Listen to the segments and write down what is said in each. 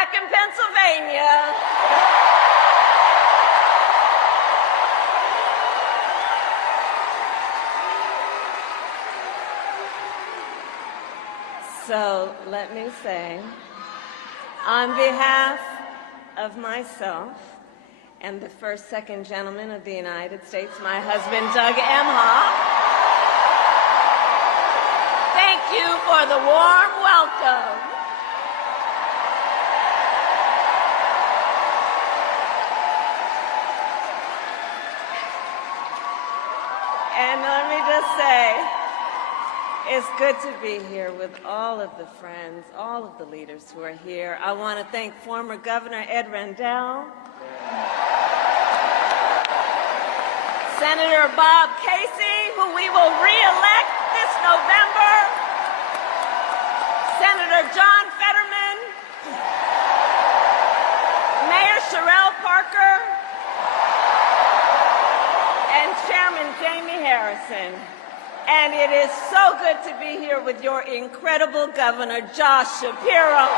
back in Pennsylvania. So let me say, on behalf of myself and the first second gentleman of the United States, my husband, Doug Emhoff, thank you for the warm welcome. And let me just say, it's good to be here with all of the friends, all of the leaders who are here. I want to thank former Governor Ed Rendell, Senator Bob Casey, who we will re-elect this November, Senator John Fetterman, Mayor Sherelle Parker, and Chairman Jamie Harrison. And it is so good to be here with your incredible Governor, Josh Shapiro.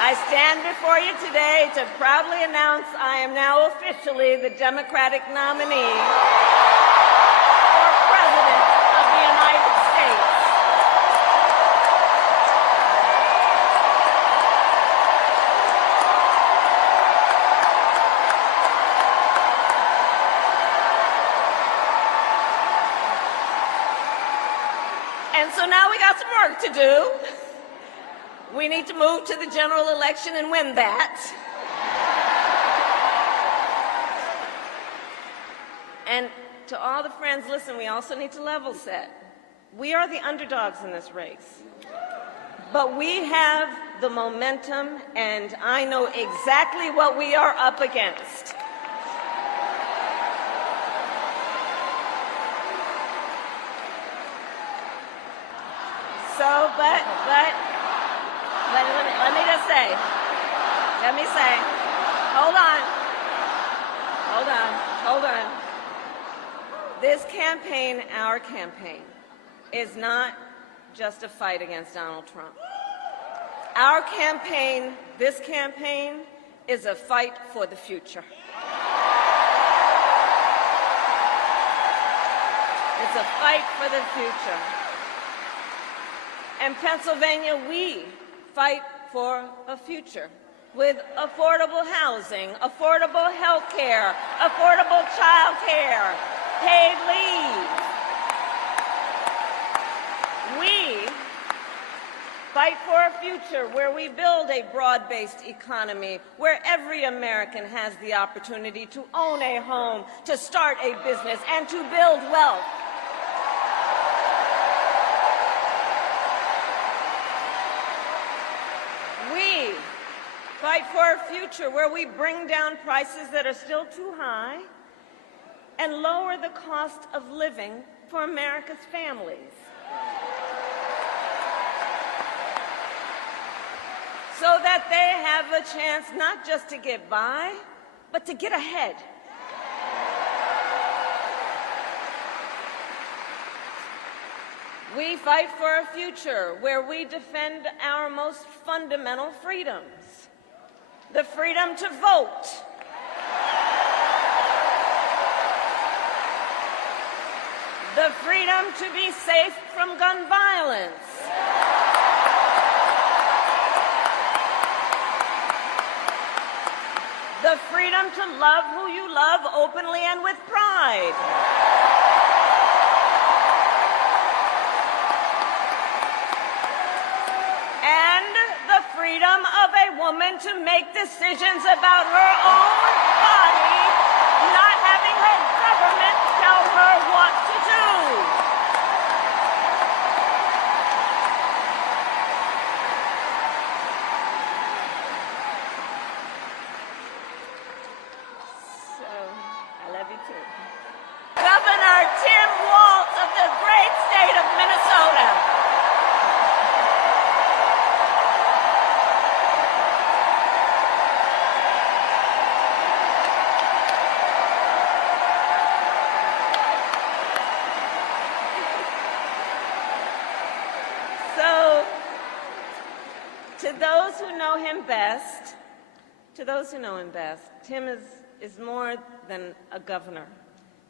I stand before you today to proudly announce I am now officially the Democratic nominee for President of the United States. And so now we got some work to do. We need to move to the general election and win that. And to all the friends, listen, we also need to level set. We are the underdogs in this race. But we have the momentum, and I know exactly what we are up against. So, let me say, hold on. This campaign, our campaign, is not just a fight against Donald Trump. Our campaign, this campaign, is a fight for the future. It's a fight for the future. In Pennsylvania, we fight for a future with affordable housing, affordable health care, affordable child care, paid leave. We fight for a future where we build a broad-based economy, where every American has the opportunity to own a home, to start a business, and to build wealth. Fight for a future where we bring down prices that are still too high and lower the cost of living for America's families. So that they have a chance not just to get by, but to get ahead. We fight for a future where we defend our most fundamental freedoms. The freedom to vote, the freedom to be safe from gun violence, the freedom to love who you love openly and with pride. Freedom of a woman to make decisions about her own body, not having her government tell her what to do. So, I love you too. Governor Tim Walz of the great state of Minnesota. To those who know him best, Tim is more than a governor.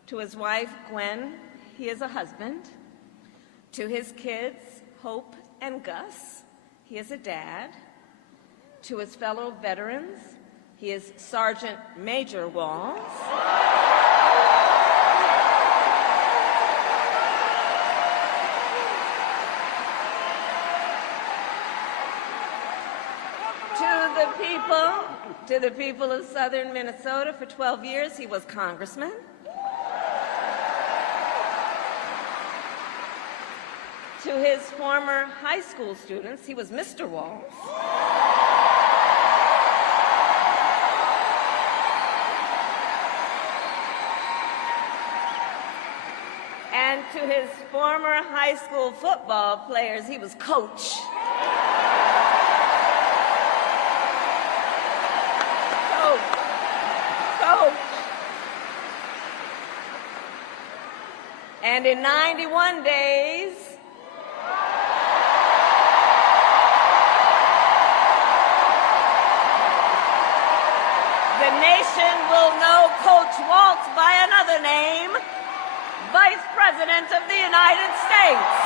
To his wife, Gwen, he is a husband. To his kids, Hope and Gus, he is a dad. To his fellow veterans, he is Sergeant Major Walz. To the people of southern Minnesota, for 12 years, he was congressman. To his former high school students, he was Mr. Walz. And to his former high school football players, he was Coach. And in 91 days, the nation will know Coach Walz by another name, Vice President of the United States.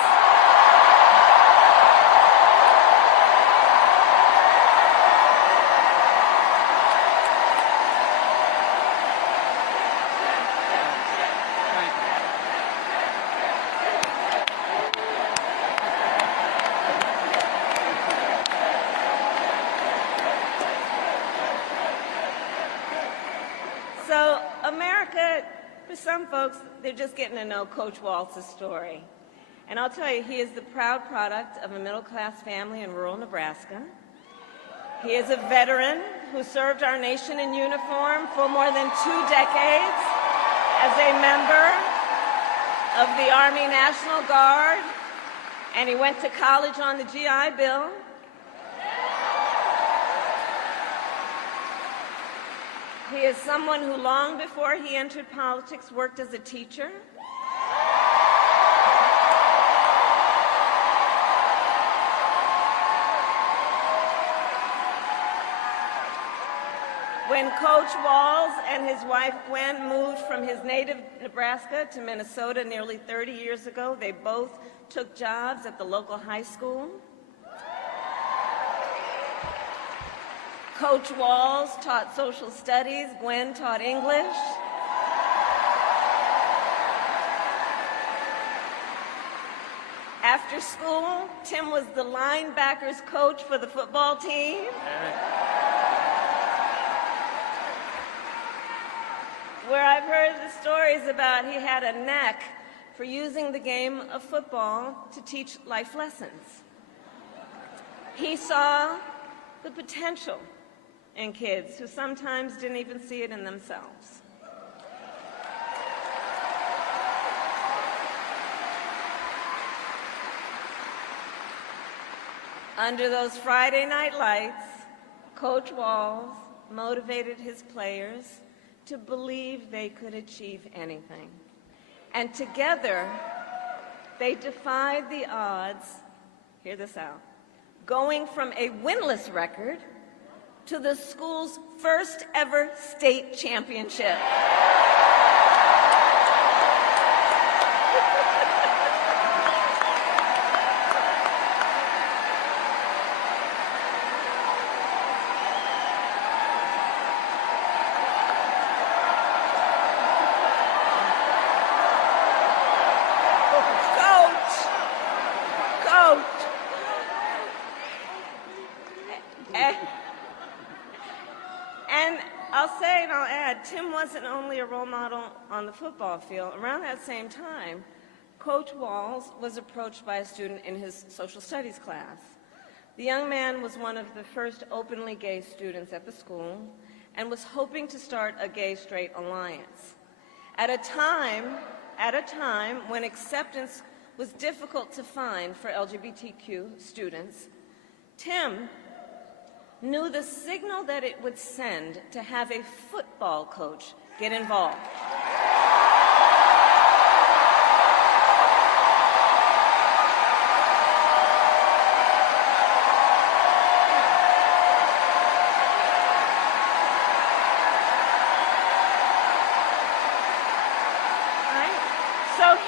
So America, for some folks, they're just getting to know Coach Walz's story. And I'll tell you, he is the proud product of a middle-class family in rural Nebraska. He is a veteran who served our nation in uniform for more than 2 decades as a member of the Army National Guard, and he went to college on the GI Bill. He is someone who, long before he entered politics, worked as a teacher. When Coach Walz and his wife Gwen moved from his native Nebraska to Minnesota nearly 30 years ago, they both took jobs at the local high school. Coach Walz taught social studies, Gwen taught English. After school, Tim was the linebackers coach for the football team. Where I've heard the stories about he had a knack for using the game of football to teach life lessons. He saw the potential in kids who sometimes didn't even see it in themselves. Under those Friday night lights, Coach Walz motivated his players to believe they could achieve anything. And together, they defied the odds, hear this out, going from a winless record to the school's first ever state championship. And I'll say and I'll add, Tim wasn't only a role model on the football field. Around that same time, Coach Walz was approached by a student in his social studies class. The young man was one of the first openly gay students at the school and was hoping to start a gay-straight alliance. At a time when acceptance was difficult to find for LGBTQ students, Tim knew the signal that it would send to have a football coach get involved.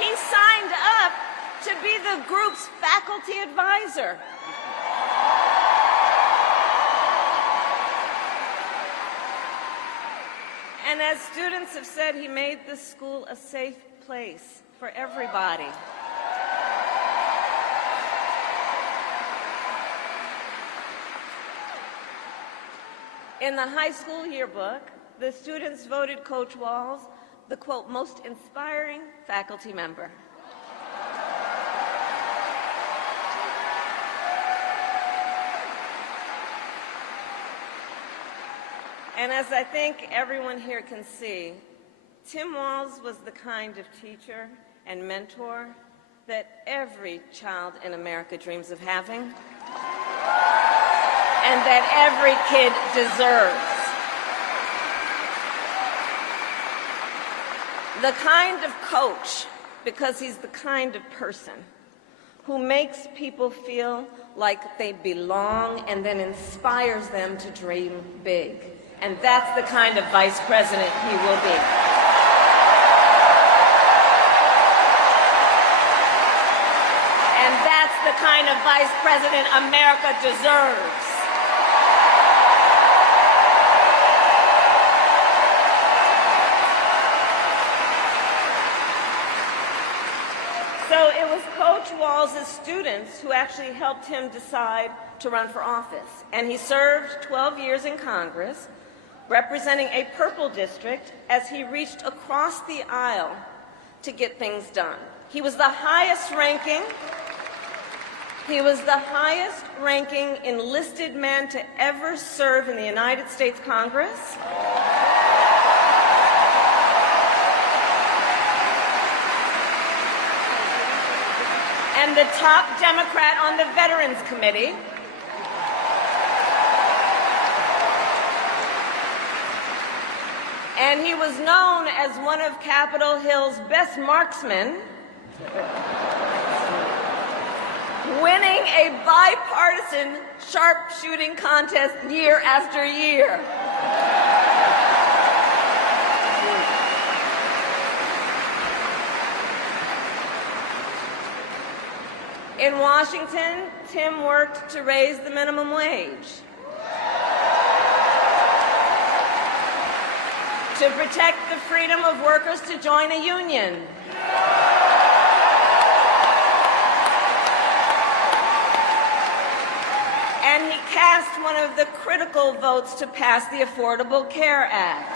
he signed up to be the group's faculty advisor. And as students have said, he made this school a safe place for everybody. In the high school yearbook, the students voted Coach Walz the, quote, most inspiring faculty member. And as I think everyone here can see, Tim Walz was the kind of teacher and mentor that every child in America dreams of having, and that every kid deserves. The kind of coach, because he's the kind of person who makes people feel like they belong and then inspires them to dream big. And that's the kind of vice president he will be. And that's the kind of vice president America deserves. So it was Coach Walz's students who actually helped him decide to run for office. And he served 12 years in Congress, representing a purple district as he reached across the aisle to get things done. He was the highest ranking enlisted man to ever serve in the United States Congress. And the top Democrat on the Veterans Committee. And he was known as one of Capitol Hill's best marksmen, winning a bipartisan sharpshooting contest year after year. In Washington, Tim worked to raise the minimum wage, to protect the freedom of workers to join a union, and he cast one of the critical votes to pass the Affordable Care Act.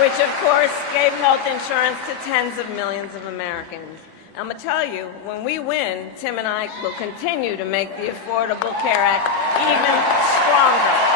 Which, of course, gave health insurance to tens of millions of Americans. I'm going to tell you, when we win, Tim and I will continue to make the Affordable Care Act even stronger.